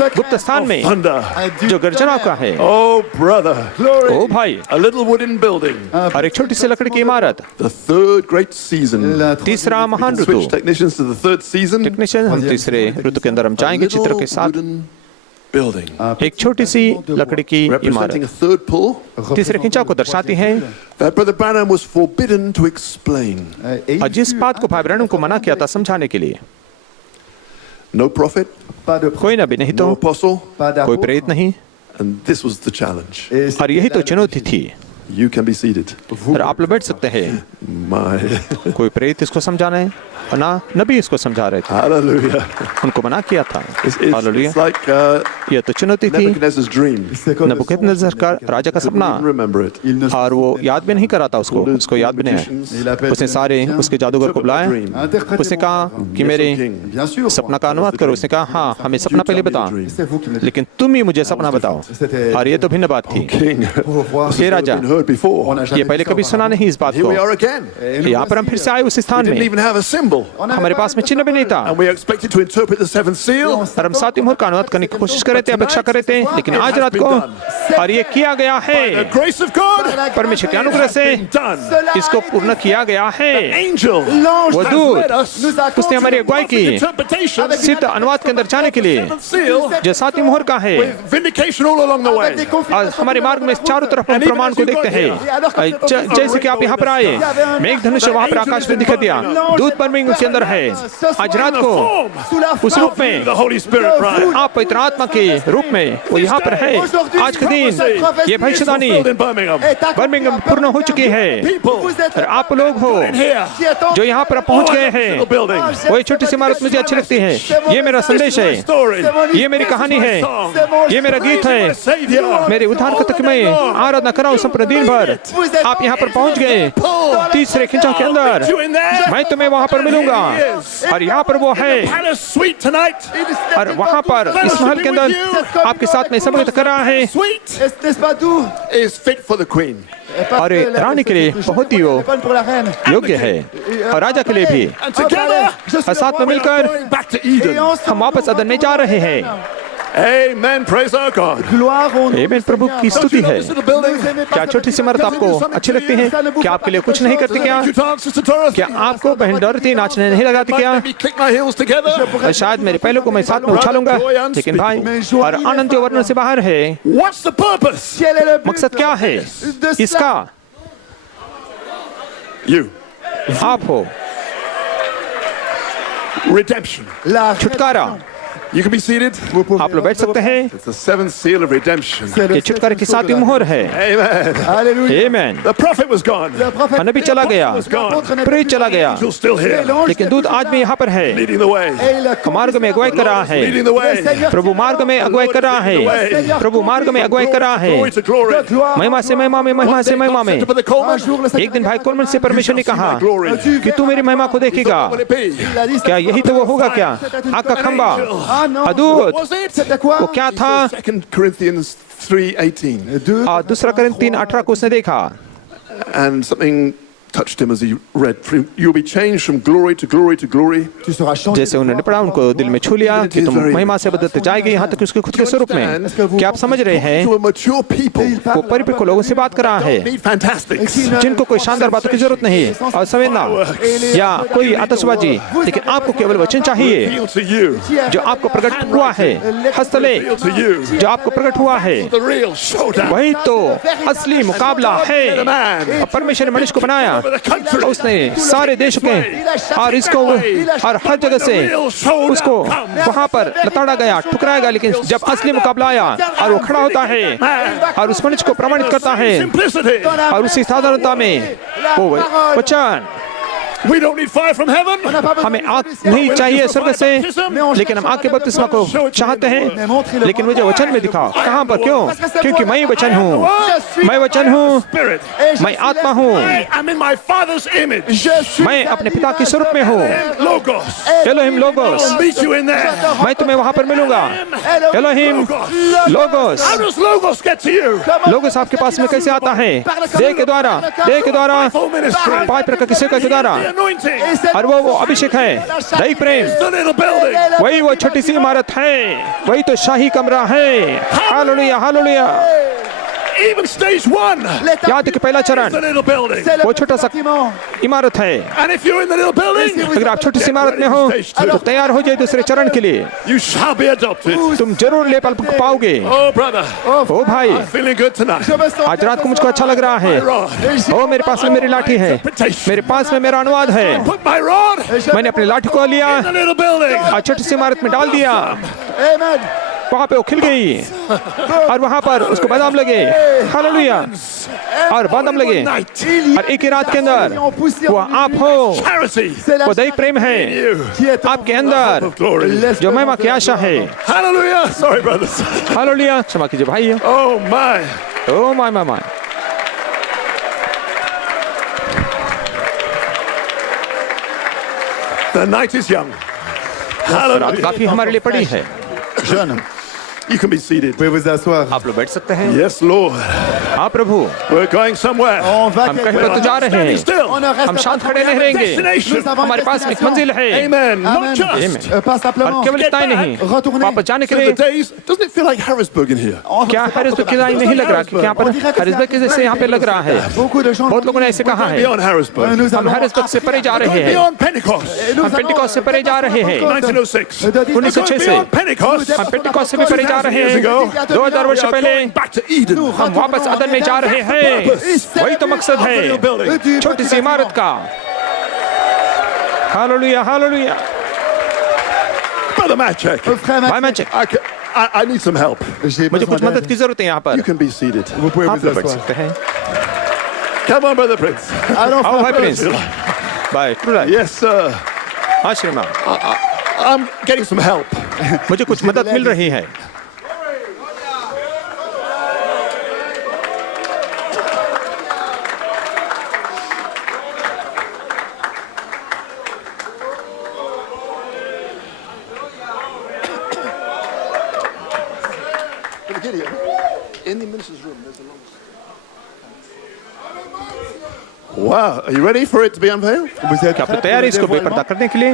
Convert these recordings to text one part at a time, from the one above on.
गुप्त स्थान में जो गर्जना का है। Oh brother, ओ भाई, a little wooden building. और एक छोटी सी लकड़ी की इमारत। The third great season. तीसरा महान ऋतु। Switch technicians to the third season. Technician, हम तीसरे ऋतु के अंदर हम जाएंगे चित्र के साथ। Building. एक छोटी सी लकड़ी की Representing a इमारत third pull. तीसरे खिंचाव को दर्शाती है। That Brother Branham was forbidden to explain. और जिस बात को भाई ब्रैनम को मना किया था समझाने के लिए। No prophet. कोई नबी नहीं तो, No apostle. कोई प्रेरित नहीं, And this was the challenge. और यही तो चुनौती थी। You can be seated. और आप लोग बैठ सकते हैं। My. कोई प्रेरित इसको समझाना है और ना नबी इसको समझा रहे थे। Hallelujah. उनको मना किया था। हालेलुया। It's like यह तो चुनौती थी। Nebuchadnezzar's dream. नबूकदनेस्सर का राजा का सपना, Couldn't remember it. और वो याद भी नहीं करा था उसको याद भी नहीं है। उसने सारे उसके जादूगर को बुलाया। उसने कहा कि मेरे सपना का अनुवाद करो। उसने कहा हाँ, हमें सपना पहले बता, लेकिन तुम ही मुझे सपना बताओ। और ये तो भिन्न बात थी। हे राजा, ये पहले कभी सुना नहीं इस बात को। यहाँ पर हम फिर से आए उस स्थान में। हमारे पास में चिन्ह भी नहीं था, और हम सातवीं मोहर का अनुवाद करने की कोशिश कर रहे थे, अपेक्षा कर रहे थे, लेकिन आज रात को और ये किया गया है परमेश्वर के अनुग्रह से, इसको पूर्ण किया गया है। वो दूत उसने हमारी अगुवाई की सिद्ध अनुवाद के अंदर जाने के लिए, जो सातवीं मोहर का है। और हमारे मार्ग में चारों तरफ हम प्रमाण को देखते हैं। जैसे कि आप यहाँ पर आए, मेघ धनुष वहाँ पर आकाश में दिखा दिया, दूत परमेश्वर के अंदर है। आज रात को उस रूप में आप पवित्र आत्मा के रूप में वो यहाँ पर है। आज के दिन ये भविष्यवाणी बर्मिंघम पूर्ण हो चुकी है, और आप लोग हो जो यहाँ पर पहुँच गए हैं। वही छोटी सी इमारत मुझे अच्छी लगती है। ये मेरा संदेश है, ये मेरी कहानी है, ये मेरा गीत है। मेरे उद्धारकर्ता में आराधना कराओ संपूर्ण दिन भर। आप यहाँ पर पहुँच गए तीसरे खिंचाव के अंदर। मैं तुम्हें वहाँ पर मिलूंगा, और यहाँ पर वो है, और वहाँ पर इस महल के अंदर आपके साथ में सम्मिलित कर रहा है। और रानी के लिए बहुत ही योग्य है, और राजा के लिए भी। और साथ में मिलकर हम वापस अदन में जा रहे हैं। Amen. Praise our God. आमीन। प्रभु की स्तुति है। क्या छोटी सी इमारत आपको अच्छी लगती है? क्या आपके लिए कुछ नहीं करती? क्या आपको बहन डॉरथी नाचने नहीं लगाती? क्या शायद मेरे पहलू को मैं साथ में उछालूंगा, लेकिन भाई और आनंद जो वर्णन से बाहर है। मकसद क्या है इसका? आप हो। छुटकारा। You can be seated. आप लोग बैठ सकते हैं। It's the seventh seal of redemption. ये छुटकारे की सातवीं मोहर है। Amen. Amen. The prophet was gone. नबी चला गया, प्रेरित चला गया, Angel still here. लेकिन दूत आज भी यहाँ पर है। Leading the way. मार्ग में अगुवाई कर रहा है। Leading the way. प्रभु मार्ग में अगुवाई कर रहा है। प्रभु मार्ग में अगुवाई कर रहा है। Glory to glory. महिमा से महिमा में, महिमा से महिमा में। But the Coleman. एक दिन भाई कोलमन से परमेश्वर ने कहा Glory. कि तू मेरी महिमा को देखेगा। Will it be? क्या यही तो वो होगा? क्या आग का खंबा, अद्भुत, Was it? वो क्या था? 2 Corinthians 3:18. और दूसरा कोरिन्थ 3:18 को उसने देखा, And something touched him as he read. You'll be changed from glory to glory to glory. जैसे उन्होंने पढ़ा उनको दिल में छू लिया कि तुम महिमा से बदलते जाएंगे, यहाँ तक उसके खुद के स्वरूप में। क्या आप समझ रहे हैं? To a mature people. वो परिपक्व लोगों से बात कर रहा है, Need fantastics. जिनको कोई शानदार बातों की जरूरत नहीं और संवेदना या कोई आतशबाजी, लेकिन आपको केवल वचन चाहिए Appeal to you. जो आपको प्रकट हुआ है, हस्तलेख जो आपको प्रकट हुआ है। The real showdown. वही तो असली मुकाबला है। और परमेश्वर ने मनुष्य को बनाया, और उसने सारे देशों के और इसको और हर जगह से उसको वहां पर लताड़ा गया, ठुकराया गया। लेकिन जब असली मुकाबला आया और वो खड़ा होता है और उस मनुष्य को प्रमाणित करता है, और उसी साधारणता में वो वचन We don't need fire from heaven. हमें आग नहीं चाहिए स्वर्ग से, लेकिन हम आग के बपतिस्मा को चाहते हैं। लेकिन मुझे वचन में दिखाओ। कहाँ पर? क्यों? क्योंकि मैं वचन हूँ, मैं वचन हूँ, मैं आत्मा हूँ, मैं अपने पिता के स्वरूप में हूँ। एलोहिम लोगोस, मैं तुम्हें वहाँ पर मिलूंगा। एलोहिम लोगोस, लोगोस आपके पास में कैसे आता है? देह के द्वारा, देह के द्वारा, 5 प्रकार की सेवा के द्वारा। anointing. और वो अभिषेक है, दैहिक प्रेम, The little building. वही वो छोटी सी इमारत है, वही तो शाही कमरा है। Hallelujah hallelujah. Even stage 1. यहाँ तक पहला चरण The little building. वो छोटा सा इमारत है। And if you're in the little building, अगर आप छोटी सी इमारत में हो तो तैयार हो जाए दूसरे चरण के लिए। you shall be adopted. तुम जरूर ले पाओगे। Oh, brother. ओ भाई, I'm feeling good tonight. आज रात को मुझको अच्छा लग रहा है। ओ मेरे पास में मेरी लाठी है, मेरे पास में मेरा अनुवाद है। Put my rod मैंने अपनी लाठी को लिया in the little building. और छोटी सी इमारत में डाल दिया। वहाँ पे वो खिल गई और वहाँ पर उसको बादाम लगे। हालेलुया। और बादाम लगे और एक ही रात के अंदर वो आप हो, Charity. वो दैहिक प्रेम है आपके अंदर, Of glory. जो महिमा की आशा है। Hallelujah. Sorry, brothers. हालेलुया। क्षमा कीजिए भाई। Oh, my. Oh my my my. The night is young. रात Hallelujah. काफी हमारे लिए पड़ी है। Jeune, You can be seated. vous pouvez vous asseoir. आप लोग बैठ सकते हैं। Yes, Lord. हाँ प्रभु, We're going somewhere. On va हम quelque कहीं पर तो part. जा रहे Standing हैं। still. On ne reste हम pas शांत खड़े tranquille. नहीं रहेंगे। Destination. Nous avons हमारे une पास में एक destination. मंजिल है। Amen. Not Amen. just. Pas simplement. और केवल इतना ही नहीं, Retournez. वापस जाने के To the लिए। days. Doesn't it feel like Harrisburg in here? क्या हैरिसबर्ग की लाइन नहीं लग रहा? क्योंकि यहाँ पर हैरिसबर्ग के जैसे यहाँ पे लग रहा है। Beaucoup de gens. बहुत लोगों ने ऐसे कहा है। Beyond Harrisburg. Nous हम allons हैरिसबर्ग से परे जा रहे हैं। Beyond Pentecost. हम पेंटिकॉस्ट से परे जा रहे हैं। 1906. 1906 से Beyond Pentecost. हम पेंटिकॉस्ट से भी परे जा रहे हैं। 2000 वर्ष We are पहले going back to Eden. हम वापस अदन में जा रहे हैं। वही तो मकसद है छोटी सी इमारत का। Hallelujah hallelujah. Brother Maciek. भाई मैं I need some help. मुझे कुछ मदद की जरूरत है यहाँ पर। You can be seated. Vous pouvez आप vous लोग बैठ asseoir. सकते हैं। Come on, Brother Prince. Allons, आओ भाई frère प्रिंस। भाई ट्रूलाइट। Yes, sir. हाँ श्रीमान, I'm getting some help. मुझे कुछ मदद मिल रही है। In the minister's room, there's a long. Wow, are you ready for it to be unveiled? Vous êtes क्या आप prêts तैयार हैं pour le इसको बेपर्दा dévoilement? करने के लिए?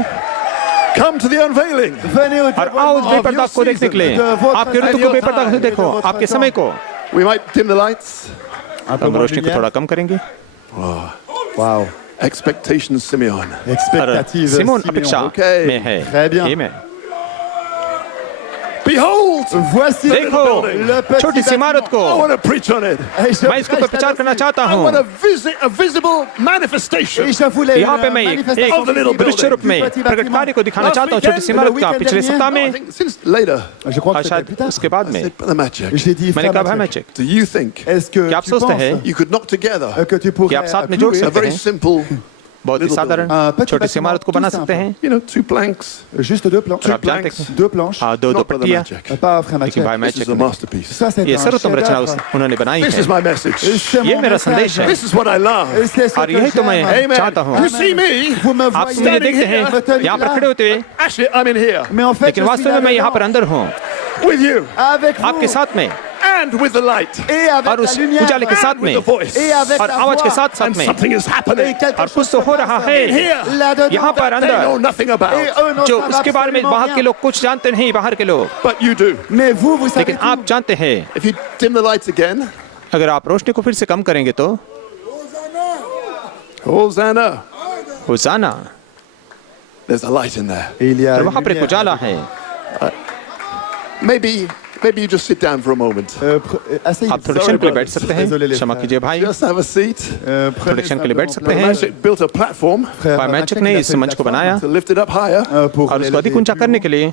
Come to the unveiling. Venez au और आओ उस dévoilement बेपर्दा of को your देखने के लिए। season, de votre आपके ऋतु को बेपर्दा से देखो, आपके समय को। We might dim the lights. Un peu हम moins de रोशनी को lumière. थोड़ा कम करेंगे। Wow. Expectation Simeon. Expectative. Simon Simeon. अपेक्षा Okay. में है। Très bien. Amen। Behold, Voici देखो le petit छोटी सी इमारत को, I want to preach on it. Et je मैं इसके ऊपर प्रचार करना चाहता I want हूँ। a visible manifestation. Et je voulais यहाँ पे une मैं manifestation of the little visible दृश्य रूप du में petit प्रकट कार्य bâtiment. को दिखाना Last चाहता हूँ छोटी सी weekend, इमारत का। le पिछले weekend सप्ताह I में think since later, Je crois और que c'était शायद plus tard. उसके बाद I में said, Brother Maciek, J'ai dit, मैंने frère कहा भाई Maciek, मैचिक, do you think est-ce que क्या आप tu सोचते penses हैं you could knock together que tu pourrais कि आप साथ में जोड़ clouer a सकते very हैं? simple, बहुत ही साधारण petit छोटी सी bâtiment इमारत को tout बना simple. सकते हैं। you know, two planks? juste deux planches? और आप जानते हैं, Deux planches? हाँ दो Not Brother पट्टियाँ, Maciek. Pas frère लेकिन भाई Maciek. This is मैचिक a ने masterpiece. Ça, c'est ये un सर्वोत्तम रचना chef-d'œuvre. उन्होंने बनाई This is है। my message. C'est ये mon मेरा message. संदेश है। This is what I love. Et c'est ce और que यही तो मैं j'aime. Amen. चाहता हूँ। You see me? Vous me आप voyez मुझे देखते here, हैं यहाँ पर खड़े होते हुए, Actually, I'm in here mais en fait, लेकिन वास्तव में मैं यहाँ पर अंदर हूँ, with you avec vous आपके साथ में and with the light et avec और la उस lumière उजाले के साथ and में with the voice. et avec और la आवाज के voix. साथ साथ And में something is happening Et quelque और chose कुछ तो se हो रहा है here là-dedans. यहाँ पर they know अंदर, nothing about. Et eux n'en जो savent उसके बारे में absolument बाहर के rien. लोग कुछ जानते नहीं, बाहर के लोग, But you do. Mais vous savez लेकिन tout. आप जानते हैं। If you dim the lights again, अगर आप रोशनी को फिर से कम करेंगे तो Hosanna. होसाना, There's a light in there. Et il y a और वहाँ पर एक lumière. उजाला है। Maybe you just sit down for a moment. Asseyez-vous. आप थोड़े क्षण के लिए बैठ सकते हैं। Désolé, les क्षमा frères. कीजिए भाई, Just have a seat. थोड़े क्षण के लिए बैठ सकते Brother हैं। Maciek built a platform भाई मैचिक ने इस मंच को बनाया to lift it up higher. और उसको अधिक ऊंचा करने के लिए,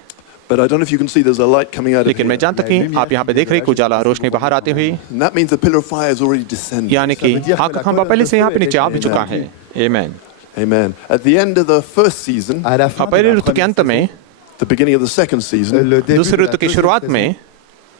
But I don't know if you can see there's a light coming out of लेकिन मैं here. जानता कि आप यहाँ पे देख रहे हैं कि उजाला रोशनी बाहर आती हुई, And that means the pillar of fire has already descended. यानी कि आग का खंभा पहले से यहाँ पे नीचे आ भी चुका है। आमीन। Amen. At the end of the first season, À la fin और de पहले la ऋतु के अंत première में, the beginning of the second season, le début दूसरे de la ऋतु की deuxième शुरुआत saison, में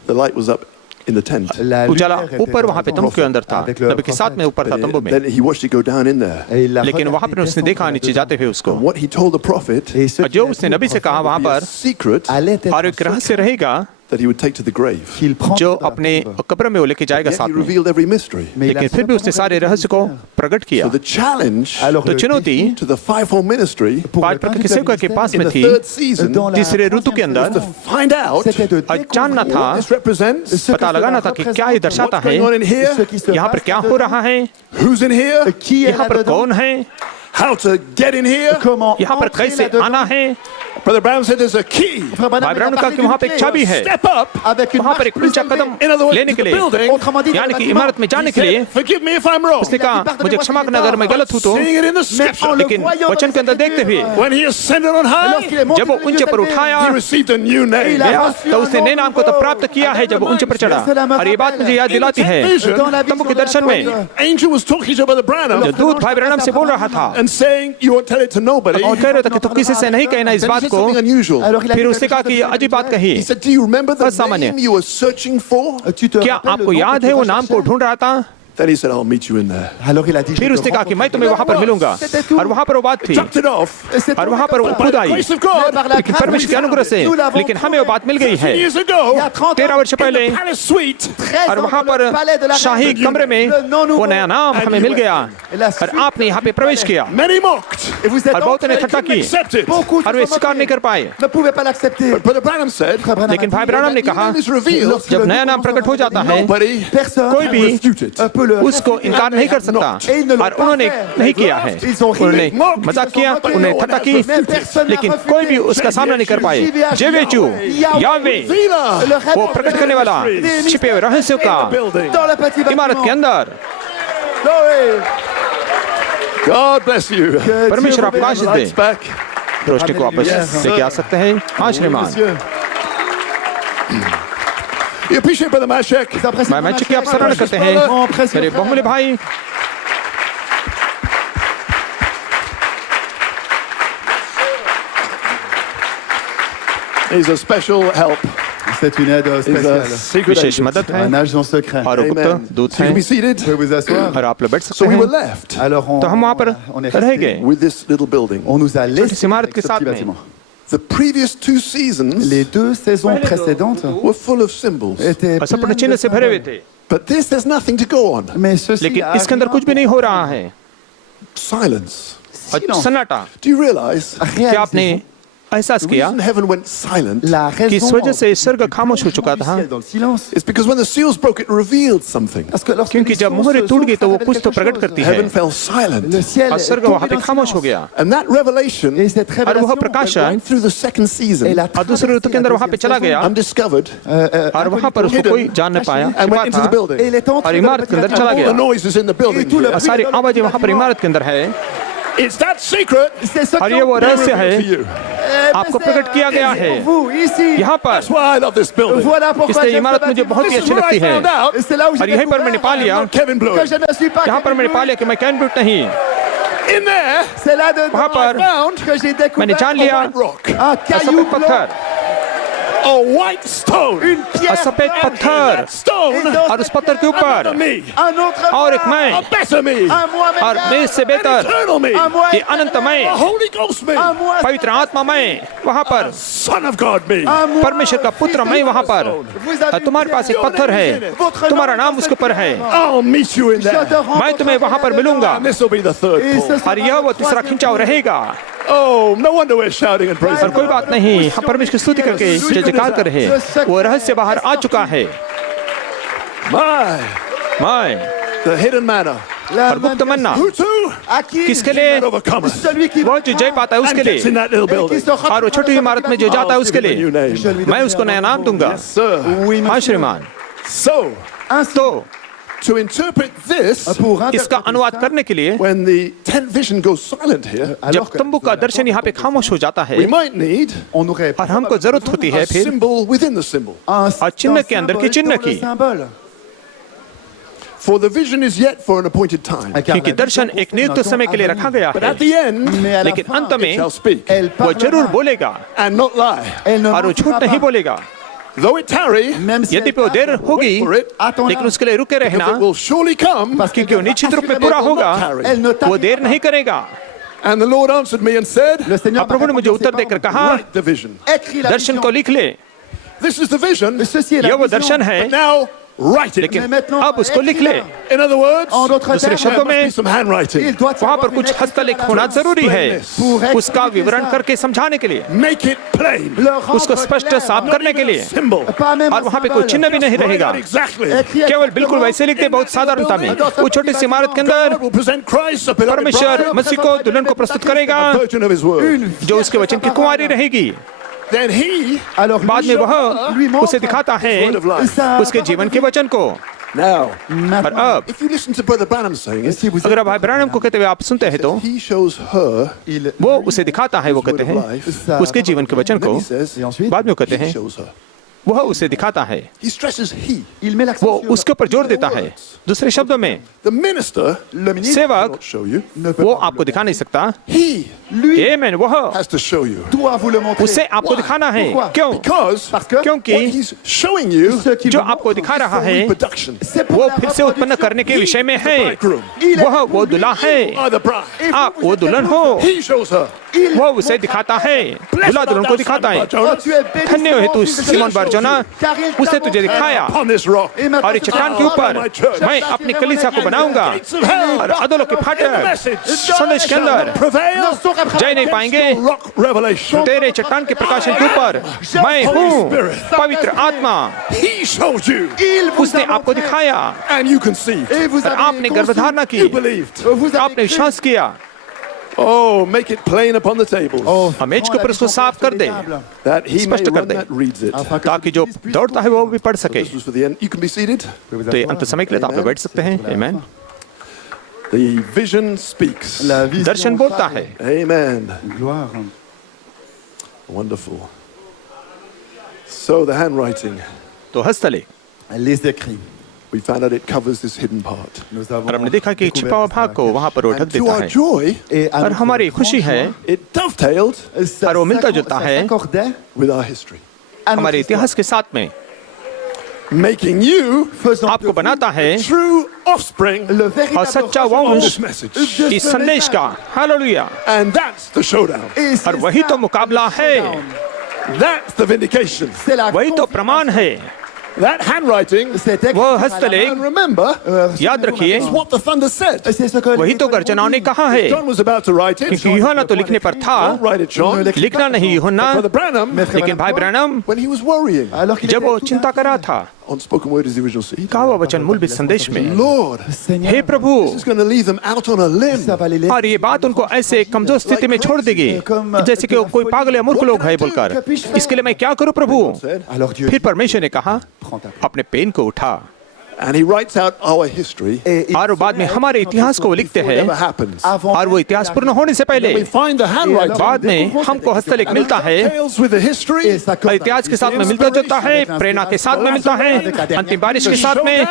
the light was up in the tent. la Ujala lumière était ऊपर वहाँ पे présente तंबू के अंदर था, avec le नबी के साथ में ऊपर था But तंबू में, then he watched it go down in there. Et il l'a लेकिन regardé वहाँ पर उसने देखा descendre नीचे dedans. जाते हुए उसको, What he told the prophet Et ce और जो qu'il a उसने dit नबी से कहा वहाँ be a पर, secret allait être और एक रहस्य रहेगा that he would take to the grave. qu'il prend जो अपने कब्र में वो लेके जाएगा Yet साथ he में, revealed every mystery. Mais il a लेकिन फिर भी उसने सारे रहस्य को प्रकट किया। So the challenge Alors, तो le चुनौती défi to the fivefold ministry pour पांच le प्रकार के principal सेवकों के ministère पास in में the थी, third season dans la तीसरे ऋतु के अंदर was to find out c'était de जानना découvrir था, what this represents, ce que पता cela लगाना था कि क्या ये représente, दर्शाता what's है, going on in here, ce qui se यहाँ पर passe क्या हो dedans, रहा है, who's in here, qui est यहाँ पर là-dedans, कौन है, how to get in here. comment यहाँ पर entrer कैसे là-dedans. आना है। Brother Brown said there's a key. Frère Branham, भाई il a ब्राउन ने कहा parlé कि वहाँ पे d'une एक clé. चाबी है, Step up. Avec une वहाँ पर marche एक plus ऊंचा élevée. Kadam In other words, लेने के the लिए, building. Autrement dit, dans यानी le कि bâtiment. इमारत में जाने के लिए। Forgive me if I'm wrong. उसने कहा मुझे क्षमा करना अगर मैं गलत हूँ तो, Seeing it in the Mais en scripture. le लेकिन voyant वचन के अंदर देखते हुए When he ascended on high, lorsqu'il est monté जब वो dans les ऊंचे lieux पर élevés, उठाया he received a new name. il a गया, reçu तो un उसने nom नए नाम को तो nouveau. प्राप्त किया है जब वो ऊंचे पर चढ़ा। Cela me और ये बात मुझे याद rappelle. दिलाती है, Dans la तंबू के vision दर्शन de में la Angel was talking to Brother Branham जो दूत भाई ब्रैनम से बोल रहा था and saying, you won't tell it to nobody. और कह रहा था कि तू किसी से नहीं कहना इस Then he बात said को। something unusual. Alors il a फिर dit उसने कहा कि ये अजीब बात कही, He said, do you remember the असामान्य। name you were searching for? Tu te क्या rappelles le आपको nom याद que है tu वो vas नाम को chercher? ढूंढ रहा था। Then he said, I'll meet you in there. Alors il a dit, je फिर te उसने कहा कि मैं rencontre. तुम्हें वहां पर मिलूंगा, और वहां पर वो बात थी, Dropped it off. C'est और tout वहां पर वो comme ça. खुद By the I, grace of Mais God, par la लेकिन grâce परमेश्वर के अनुग्रह से, nous l'avons लेकिन हमें वो बात मिल गई है। years Il y ago, a 30 13 ans, वर्ष पहले, in the palace suite, 13 और ans वहां dans le palais de पर la शाही reine. कमरे में Le nom वो nouveau. नया नाम हमें मिल गया, Et la और suite, आपने यहाँ पे प्रवेश किया, many mocked. et vous êtes और बहुत ने entrés, ठट्टा की, Accepted. beaucoup और वे स्वीकार नहीं कर पाए। ne pouvaient pas l'accepter. But Brother Branham said, Frère Branham लेकिन a भाई dit, ब्रानम ने when कहा, the name is revealed, जब नया नाम प्रकट हो जाता है, nobody personne कोई भी refute it. peut le उसको इनकार नहीं कर सकता, Et ils ne l'ont और pas उन्होंने fait. नहीं किया है। Ils ont ri. उन्होंने मजाक किया, उन्हें ठट्टा की, Mais personne n'a लेकिन refusé. कोई भी उसका सामना नहीं कर पाए। जेवेचू, यावे, Vila, Le वो प्रकट करने वाला छिपे हुए रहस्यों का building. dans le petit इमारत के bâtiment. अंदर। Glory. God bless you. Que परमेश्वर Dieu आपको vous आशीष bénisse. दे। Lights back. रोशनी को वापस लेके आ सकते हैं। हाँ श्रीमान, Monsieur, You appreciate Brother Mashek? vous appréciez मैं mon मैच की आप accueil? सराहना करते हैं, Mon précieux मेरे frère. बहुमूल्य भाई। He's a special help. C'est une aide He's a spéciale. secret wishes agent. मदद है Un agent secret. और वो Amen. गुप्त दूत So you हैं, can be seated. Vous pouvez vous asseoir. और आप लोग बैठ So सकते we were हैं। left Alors तो हम वहाँ पर on est रह resté. गए, with this little building. On nous a laissé इस इमारत avec के ce साथ petit में। bâtiment. The previous two seasons Les deux saisons précédentes were full of symbols. étaient और सब pleines चिन्ह de से भरे हुए symboles. थे, But this, there's nothing to go on. Mais ceci लेकिन a इसके अंदर rien कुछ भी नहीं हो रहा है, Silence. और Silence. सन्नाटा। Do you realize réalisé. क्या आपने एहसास the किया reason heaven went silent La कि इस raison वजह से स्वर्ग खामोश हो चुका du था? ciel dans le silence. is because when the seals broke, it revealed something. Parce que lorsque क्योंकि les जब sources मोहरें टूट गई तो वो s'ouvrent, कुछ ça तो révèle प्रकट quelque करती chose. है, Heaven fell silent. Le ciel और est स्वर्ग tombé वहाँ पे dans le खामोश हो silence. गया, And that revelation, Et cette और वह révélation प्रकाशन right through the second season, elle a और दूसरे ऋतु के अंदर वहाँ पे चला गया, undiscovered, और वहाँ पर उसको कोई जान नहीं पाया, and छिपा went into था, the building. Et il est entré और dans le इमारत के petit अंदर चला All गया, the noises in the building. Et tout le here. और सारी आवाजें वहाँ पर इमारत के अंदर है, It's that secret. C'est ce और ये वो रहस्य है, to you. आपको प्रकट किया गया है Vous, ici, यहाँ पर। That's why I love this building. voilà pourquoi इसलिए j'aime ce इमारत मुझे बहुत ही bâtiment. This is अच्छी where I लगती है, found out Et c'est là où j'ai और यहीं पर मैंने पा découvert लिया, I'm not Kevin que Blewett. je ne suis pas यहाँ पर मैंने पा लिया कि मैं कैन ब्रूट नहीं, In there, C'est là dedans वहाँ पर que j'ai मैंने découvert जान लिया, white rock, un caillou सफेद blanc, पत्थर, a white stone, une और pierre, सफेद and पत्थर, that stone, और उस पत्थर के ऊपर another me, un autre और एक moi, मैं, a better me, un moi और meilleur, मैं इससे an बेहतर, eternal me, un moi ये अनंत मैं, a Holy Ghost me, un moi, पवित्र आत्मा मैं वहाँ पर, Son of God me. un moi, परमेश्वर का पुत्र मैं वहाँ पर, Vous avez और तुम्हारे पास एक पत्थर है, तुम्हारा नाम उसके ऊपर है, I'll meet you in Je te there. मैं तुम्हें वहाँ पर मिलूंगा, And this will be the third Et pull. ce और यह वो तीसरा खिंचाव रहेगा। Oh, no wonder we're shouting and praising. और कोई बात नहीं, हम परमेश्वर की स्तुति करके जय जयकार कर रहे हैं, वो रहस्य बाहर आ चुका है, My, मैं the hidden manna. la और गुप्त मन्ना Who to? à qui किसके लिए? That overcometh. celui qui वो जो जय पाता है उसके And gets in लिए, that little et qui building. se और वो छोटी इमारत में जो जाता है I'll उसके give him a new लिए, name. मैं उसको नया नाम दूंगा। Sir. Oui, हाँ monsieur. श्रीमान, So, Ainsi, तो to interpret this, pour इसका interpréter अनुवाद ça, करने के लिए when the tent vision goes silent here, जब alors que तंबू का दर्शन यहाँ पे खामोश हो जाता है, we might need on aurait और हमको जरूरत होती है a फिर symbol within the symbol. un और चिन्ह के अंदर के symbole चिन्ह dans le की, symbole. For the vision is yet for an appointed time. Car क्योंकि la दर्शन vision एक नियुक्त समय के लिए रखा गया But है, at the end, Mais à la लेकिन fin, अंत it में shall speak elle वो जरूर parlera, बोलेगा, and not lie. elle ne और वो झूठ mentira नहीं pas. बोलेगा, Though it tarry, Même si यदि elle पे वो देर tarde, होगी, for it, attends-la, लेकिन उसके लिए रुके रहना, because it will surely come. parce क्योंकि वो निश्चित रूप में assurément, पूरा will not होगा, tarry. elle ne वो tarde देर pas. नहीं करेगा। And the Lord answered me and said, Le Seigneur और प्रभु ने मुझे उत्तर देकर कहा, write the vision. écris la Darshan vision. को लिख ले, This is the vision. Ceci est यह la वो vision. दर्शन है, But now write it. लेकिन Mais maintenant, अब उसको लिख ले। In other words, En d'autres दूसरे termes, शब्दों there में must be some handwriting. il doit y वहां avoir पर une कुछ हस्तलेख écriture होना à la जरूरी है, Pour उसका expliquer विवरण ça. करके समझाने के लिए, Make it plain. Le rendre उसको स्पष्ट clair. साफ करने के लिए। Symbol. Pas même और un वहां पे कोई symbole. चिन्ह भी नहीं Write रहेगा, out exactly. Écrit केवल बिल्कुल exactement. वैसे लिख दे, बहुत साधारणता में। वो छोटी सी इमारत के अंदर God will present Christ, the beloved परमेश्वर bride, मसीह को दुल्हन को प्रस्तुत करेगा, a virgin of his word. जो उसके वचन की कुंवारी रहेगी। Then he, Alors, बाद में वह lui montre उसे दिखाता है word of life. ça- उसके जीवन के वचन को। Now, और Maintenant, अब if you listen to Brother Branham saying it, si vous अगर आप भाई ब्रानम को कहते हुए आप सुनते हैं तो he shows her il वो उसे दिखाता है, वो कहते word of हैं life. ça- उसके जीवन के वचन Then को। he says, Et ensuite, बाद में वो कहते he हैं shows her. वह उसे दिखाता है, He stresses he. il met l'accent वो sur उसके ऊपर जोर देता है। दूसरे शब्दों में The minister le ministre. सेवक cannot show you. Ne peut वो pas आपको दिखा नहीं सकता, He lui आमेन, वह has to show you. doit vous le montrer. उसे आपको दिखाना है। Pourquoi? क्यों? Because Parce que what क्योंकि he's showing you ce qu'il जो vous आपको montre, दिखा रहा for है reproduction. c'est pour वो la फिर से उत्पन्न reproduction. करने के विषय में है। Bridegroom. वह वो दुल्हा है, Are the bride. Et vous, आप vous वो êtes दुल्हन la हो। He shows her. Il वह montre उसे दिखाता है, Blessed दुल्हा art दुल्हन thou, को दिखाता Simon है। Bar-Jonah, Oh, tu es béni, धन्य है तू fils de Simon Jonas, Barjona, car il उसने t'a तुझे montré दिखाया। Upon this rock. Et maintenant, और इस tu चट्टान के vas ऊपर my church. मैं अपनी कलीसिया को बनाऊंगा, Gates of hell और अधोलोक के फाटक message संदेश के अंदर prevail जय नहीं पाएंगे। against your rock revelation. तेरे चट्टान के प्रकाशन के ऊपर मैं हूँ पवित्र आत्मा, He showed you Il vous उसने a आपको montré. दिखाया and you conceived. Et vous और avez आपने conçu. गर्भधारणा की, You believed. Vous avez आपने cru. विश्वास किया। Oh, make it plain upon the tables Oh, हम मेज के ऊपर उसको साफ कर दे, that he may स्पष्ट कर run they, that reads it. afin que ताकि जो दौड़ता है वो भी पढ़ सके। This was for the end. You can be seated. तो ये अंत समय के लिए तो आप लोग बैठ सकते हैं। आमेन। The vision speaks. La vision दर्शन बोलता parle. है। Amen. Gloire. Wonderful. So the handwriting, तो हस्तलेख, Les écrits. we found out it covers this hidden part. Nous और avons हमने देखा कि छिपा हुआ भाग को वहां पर वो ढक And to देता our है, joy, Et à और notre हमारी grande खुशी है joie, it dovetailed ça और वो मिलता-जुलता है s'accordait with our history, à notre हमारे histoire. इतिहास के साथ में, making you Faisant de आपको vous बनाता है true offspring le और véritable सच्चा of वंश this message. de इस ce संदेश message. का। Hallelujah. And that's the showdown. Et c'est और वही ça, तो मुकाबला है, That's the vindication. c'est la वही तो प्रमाण है। That handwriting, Cet écrit वो à la हस्तलेख, and remember, याद रखिए, is what the thunder said. main, c'est ce que वही तो गर्जनाओं ने कहा है, John was about to write it. क्योंकि यूहन्ना तो लिखने पर था, Don't write it, John. लिखना नहीं यूहन्ना, Brother Branham, लेकिन भाई Branham when he was worrying, alors qu'il जब était वो tout चिंता कर रहा था, unspoken word is the original seed. कहा हुआ वचन मूल बीज संदेश में, Lord, Seigneur, hey Prabhu, this is going to leave them out on a limb. ça va les laisser. और ये बात उनको ऐसे कमजोर स्थिति में छोड़ देगी जैसे कि वो कोई पागल या मूर्ख लोग है बोलकर, इसके लिए मैं क्या करूं प्रभु? Said, Alors Dieu फिर परमेश्वर ने कहा, prend ta अपने पेन को उठा, and he writes out our history. et il और बाद में हमारे इतिहास को वो लिखते हैं, Whatever happens. avant और वो इतिहास पूर्ण होने से पहले We find the handwriting. बाद में हमको हस्तलेख मिलता है, Tales with the history. et ça और इतिहास के साथ में मिलता जुलता है, प्रेरणा के साथ में मिलता है, अंतिम बारिश के साथ में,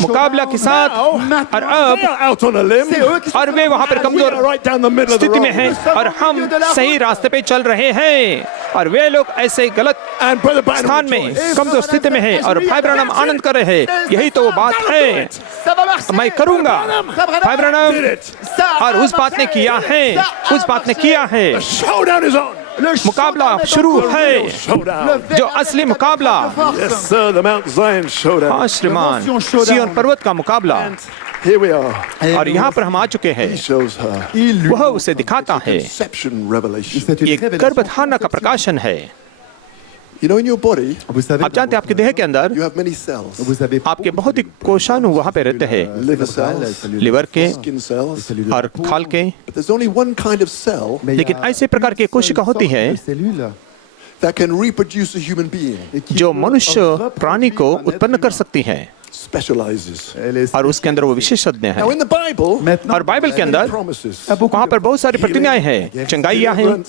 मुकाबला के साथ, और They अब are out on a limb. c'est eux qui और वे वहां पर We are कमजोर right down the middle of the स्थिति में road. हैं और हम सही रास्ते पे चल रहे हैं, और वे लोग ऐसे गलत And Brother Branham स्थान में rejoiced. कमजोर स्थिति में हैं, और भाई ब्रैनम आनंद कर रहे हैं। यही तो वो बात है, ça va marcher. मैं करूंगा। भाई Did ब्रैनम, it. Ça और a उस बात ने marché. किया है, Ça a उस बात ने marché. किया है। The showdown is on. Le मुकाबला showdown est en शुरू cours. है, Showdown. जो असली मुकाबला, Yes, sir. The Mount Zion showdown. हाँ श्रीमान, सिय्योन पर्वत का मुकाबला। Here we are. और यहाँ पर हम आ चुके हैं, He shows her. Il lui वह उसे दिखाता है, Conception revelation. C'est une ये révélation. गर्भधारणा का प्रकाशन है। You know, in your body, Vous savez, आप जानते हैं आपके देह के अंदर you have many cells. vous avez आपके बहुत ही कोशाणु वहाँ पे रहते हैं, Liver cells, लिवर के skin cells. और खाल के, But there's only one kind of cell Mais il y a लेकिन ऐसे प्रकार की कोशिका होती है une cellule that can reproduce a human being. जो मनुष्य प्राणी को उत्पन्न कर सकती है, Specializes. Elle est- और उसके अंदर वो विशेषज्ञ है। Now, in the Bible, Maintenant, और बाइबल के many अंदर promises. वहाँ पर बहुत सारी प्रतिज्ञाएं हैं, चंगाइयाँ हैं,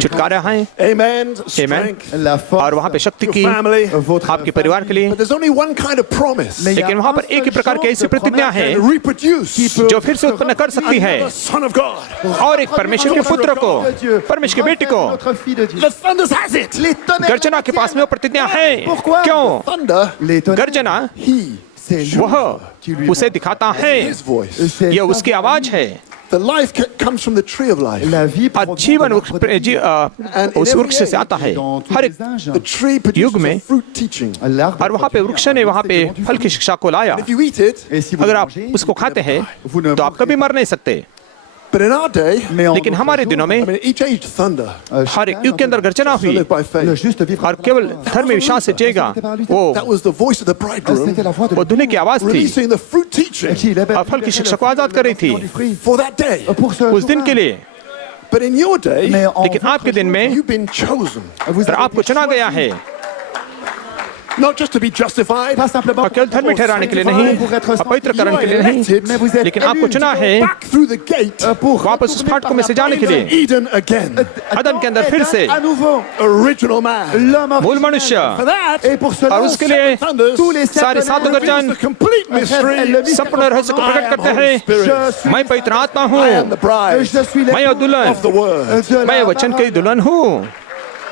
छुटकारा है, Amen. Strength. la force, और वहाँ पे शक्ति Your की, family. votre आपके परिवार के लिए। But there's only one kind of promise. Mais il y a लेकिन वहाँ un पर एक ही seul प्रकार की genre ऐसी de प्रतिज्ञा है And reproduce. जो फिर से उत्पन्न कर सकती है, The Son of God. और एक परमेश्वर के पुत्र को, de Dieu. परमेश्वर की बेटी को। Notre fille de Dieu. The thunders has it. Les tonnerres गर्जना के पास में वो प्रतिज्ञा है। Pourquoi? क्यों? Thunder, Les tonnerres, गर्जना he वह उसे दिखाता है। His voice. C'est यह sa उसकी voix. आवाज है। The life comes from the tree of life. La vie और provient जीवन de l'arbre de vie. उस वृक्ष से आता है। Dans tous हर les एक âges, The tree युग produces में a fruit teaching. l'arbre और वहाँ पे वृक्ष ने वहाँ पे फल की शिक्षा को लाया। If you eat it, Et si vous अगर le आप mangez, उसको खाते हैं vous ne तो आप कभी मर नहीं सकते। but in our day, mais en लेकिन d'autres हमारे jours, दिनों I में mean, each age thunder. हर एक युग के अंदर गर्जना So हुई live by le faith. juste vivre और par केवल la foi. धर्म में विश्वास से जिएगा। That वो was the voice of the bridegroom C'était la voix de वो दुल्हे की आवाज थी releasing the fruit teaching qui libère- और फल की शिक्षा को आजाद कर रही थी du fruit. for that day. Pour ce उस दिन jour-là. के लिए। But in your day, Mais en लेकिन votre आपके दिन jour, में you've been chosen. vous फिर avez आपको été चुना choisi. गया है, Not just to be justified, Pas simplement और केवल धर्म में ठहराने के लिए नहीं, pour être और पवित्रकरण के लिए You are नहीं, elected, mais vous êtes लेकिन आपको élus. चुना है back through the gate Pour वापस उस फाटकों में से जाने के लिए, Eden again. अदन के अंदर फिर से à nouveau Original man. l'homme मूल originel. मनुष्य। For that, Et pour cela, और उसके लिए thunders tous les सारे सात sept गर्जन the complete mystery. संपूर्ण रहस्य को प्रकट करते हैं। मैं पवित्र आत्मा हूँ, I am the bride je suis मैं और दुल्हन, of the word. de la मैं वचन की दुल्हन हूँ।